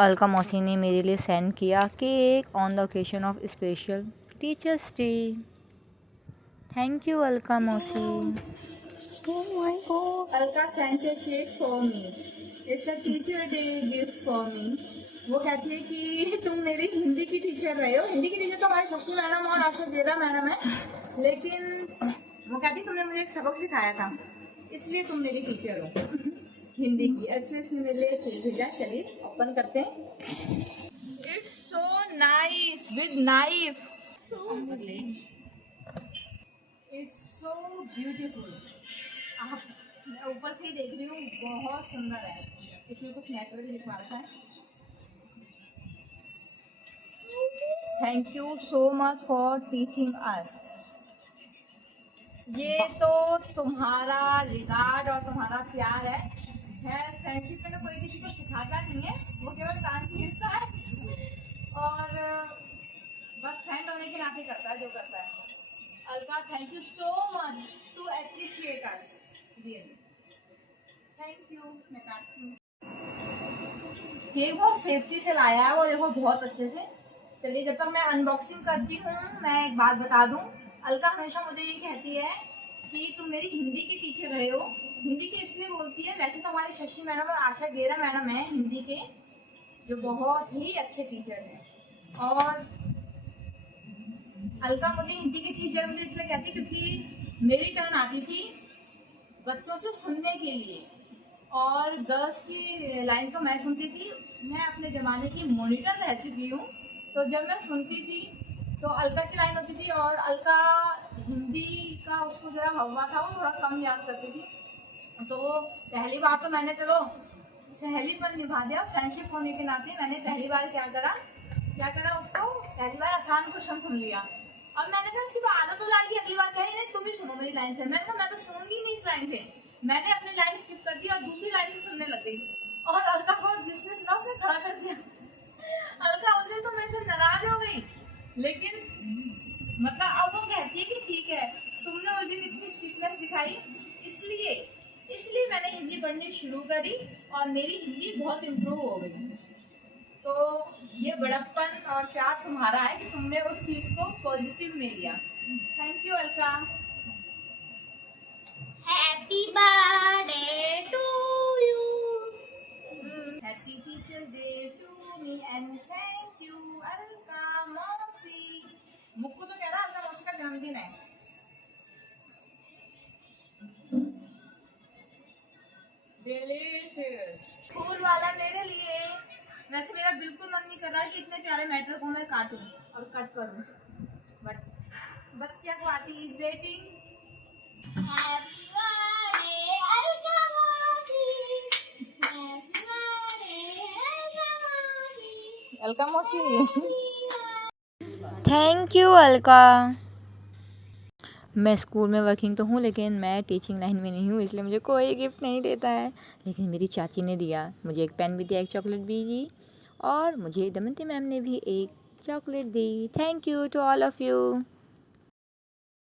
अलका मौसी ने मेरे लिए सेंड किया cake on the occasion of special teachers day. Thank you Alka मौसी। Oh my god. Alka sent a cake for me. It's a teacher day gift for me. वो कहती है कि तुम मेरी हिंदी की टीचर रहे हो। हिंदी की टीचर तो हमारी शक्ति मैडम और आशा जेरा मैडम है, लेकिन वो कहती तुमने मुझे एक सबक सिखाया था, इसलिए तुम मेरी टीचर हो हिंदी की। अच्छा, इसलिए मेरे लिए केक भेजा। चलिए ओपन करते हैं। It's so nice with knife. It's so beautiful. आप, मैं ऊपर से ही देख रही हूँ, बहुत सुंदर है। इसमें कुछ मैटर भी लिखवा रखा है। Thank you so much for teaching us. ये तो तुम्हारा रिगार्ड और तुम्हारा प्यार है। फ्रेंडशिप में तो कोई किसी को सिखाता नहीं है, वो केवल काम खींचता है और बस फ्रेंड होने के नाते करता है जो करता है। Alka, thank you so much to appreciate us, really thank you. मैं काटती हूँ। केक बहुत सेफ्टी से लाया है वो, देखो बहुत अच्छे से। चलिए, जब तक मैं अनबॉक्सिंग करती हूँ, मैं एक बात बता दूँ। अलका हमेशा मुझे ये कहती है कि तुम मेरी हिंदी की टीचर रहे हो। हिंदी की इसलिए बोलती है, वैसे तो हमारी शशि मैडम और आशा गेरा मैडम है हिंदी के, जो बहुत ही अच्छे टीचर हैं। और अलका मुझे हिंदी की टीचर मुझे इसलिए कहती क्योंकि मेरी टर्न आती थी बच्चों से सुनने के लिए, और गर्ल्स की लाइन तो मैं सुनती थी। मैं अपने ज़माने की मॉनिटर रह चुकी हूँ, तो जब मैं सुनती थी तो अलका की लाइन होती थी, और अलका हिंदी का उसको जरा हवा था, वो थोड़ा कम याद करती थी। तो पहली बार तो मैंने चलो सहेलीपन निभा दिया, फ्रेंडशिप होने के नाते मैंने पहली बार क्या करा उसको पहली बार आसान क्वेश्चन सुन लिया। अब मैंने कहा इसकी तो आदत हो जाएगी, अगली बार कही नहीं तुम ही सुनो मेरी लाइन से। मैंने कहा मैं तो सुनूंगी नहीं इस लाइन से। मैंने अपनी लाइन स्किप कर दी और दूसरी लाइन से सुनने लग गई, और अलका को जिसने सुना उसने खड़ा कर दिया। अलका उस दिन तो मेरे से नाराज हो गई, लेकिन मतलब अब वो कहती है कि ठीक है, तुमने उस दिन इतनी स्ट्रिक्टनेस दिखाई, इसलिए मैंने हिंदी पढ़नी शुरू करी और मेरी हिंदी बहुत इम्प्रूव हो गई। तो ये बड़प्पन और प्यार तुम्हारा है कि तुमने उस चीज को पॉजिटिव में लिया। Thank you Alka. Happy birthday to you. Happy teachers day to me and thank you Alka मौसी। मुक्कू तो कह रहा अलका मौसी का जन्मदिन है। डिलीशियस फूल वाला मेरे लिए। वैसे मेरा बिल्कुल मन नहीं कर रहा है कि इतने प्यारे मैटर को मैं काटूं और कट करूं, बट बच्चा party is waiting. Happy birthday, Alka Mausi. Happy birthday, Alka Mausi. Alka mausi. Thank you Alka. मैं स्कूल में वर्किंग तो हूँ, लेकिन मैं टीचिंग लाइन में नहीं हूँ, इसलिए मुझे कोई गिफ्ट नहीं देता है। लेकिन मेरी चाची ने दिया, मुझे एक पेन भी दिया, एक चॉकलेट भी दी, और मुझे दमयंती मैम ने भी एक चॉकलेट दी। Thank you to all of you.